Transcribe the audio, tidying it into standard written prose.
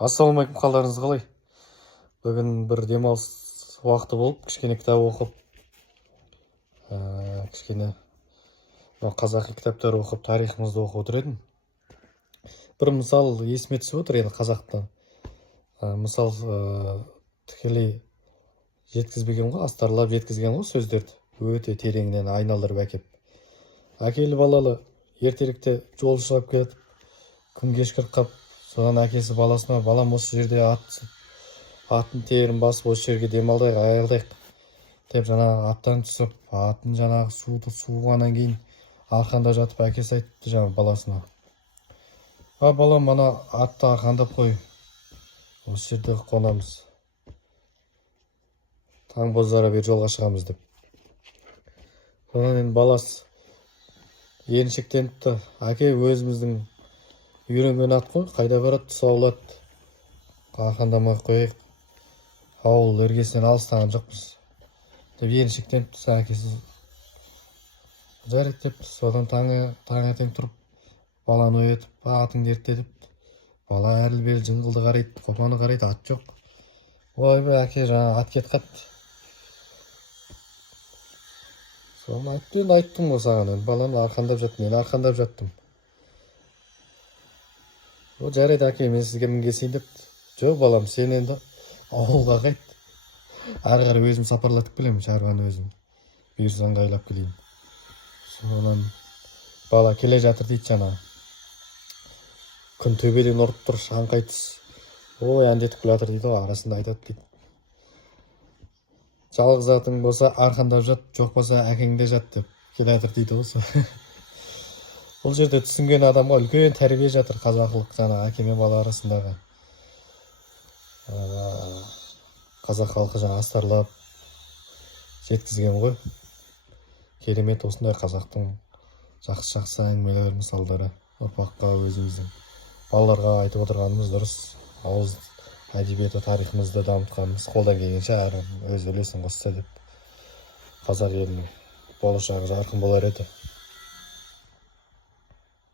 Ассалаумағалейкум, қалдарыңыз қалай? Бүгін бір демалыс уақыты болып, кішкене кітап оқып, кішкене қазақи кітаптар оқып, тарихымызды оқып отыр едім. Бір мысал есіме түсіп отыр енді қазақтан. Мысал тікелей жеткізбеген ғой, астарлап жеткізген ғой сөздерді. Өте тереңінен айналдырып әкеп. Әкелі балалы ертеректе жол шығып кетіп, күн кешкіріп қап, содан әкесі баласына, балам осы жерде аттың терін басып осы жерге демалдайық, аялдайық деп жаңағы аттан түсіп, атын жаңағы суды суығаннан кейін арқанда жатып әкесі айтты жаңағы баласына: балам, мана атты арқандап қой, осы жерде қонамыз, таң бозара бер жолға шығамыз деп. Содан енді баласы еріншектеніпті: әке, өзіміздің үйренген ат қой, қайда барады, тұсаулады, арқандамай қояйық, ауыл іргесінен алыстаған жоқпыз деп еріншектеніпті. Әкесі жарайды депті. Содан таңертең тұрып баланы оятып, атыңды ерте депті. Бала әрлі-берлі жыңғылды қарайды, қопаны қарайды, ат жоқ. Ойбай, әке, жаңа ат кетіп қапты. Соны айттым ғой саған, баланы арқандап жаттым, мен арқандап жаттым. Жарайды әке, мен сізге мінгесейін депті. Жоқ балам, сен енді ауылға қайт, ары қарай өзім сапарлатып келемін, шаруаны өзім бұйырса ыңғайлап келейін. Содан бала келе жатыр дейді, жаңа күн төбеден ұрып тұр, шаңқай түс, ой, әндетіп келе жатыр дейді ғой, арасында айтады дейді: жалғыз атың болса арқандап жат, жоқ болса әкеңде жат деп келе жатыр дейді ғой. Бұл жерде түсінген адамға үлкен тәрбие жатыр, қазақылық, жаңа әке мен бала арасындағы. Қазақ халқы жаңа астарлап жеткізген ғой. Керемет, осындай қазақтың жақсы әңгімелер, мысалдары ұрпаққа, өзіміздің балаларға айтып отырғанымыз дұрыс. Ауыз әдебиеті, тарихымызды дамытқанымыз, қолдан келгенше әр өз үлесін қосса деп, қазақ елінің болашағы жарқын болар еді.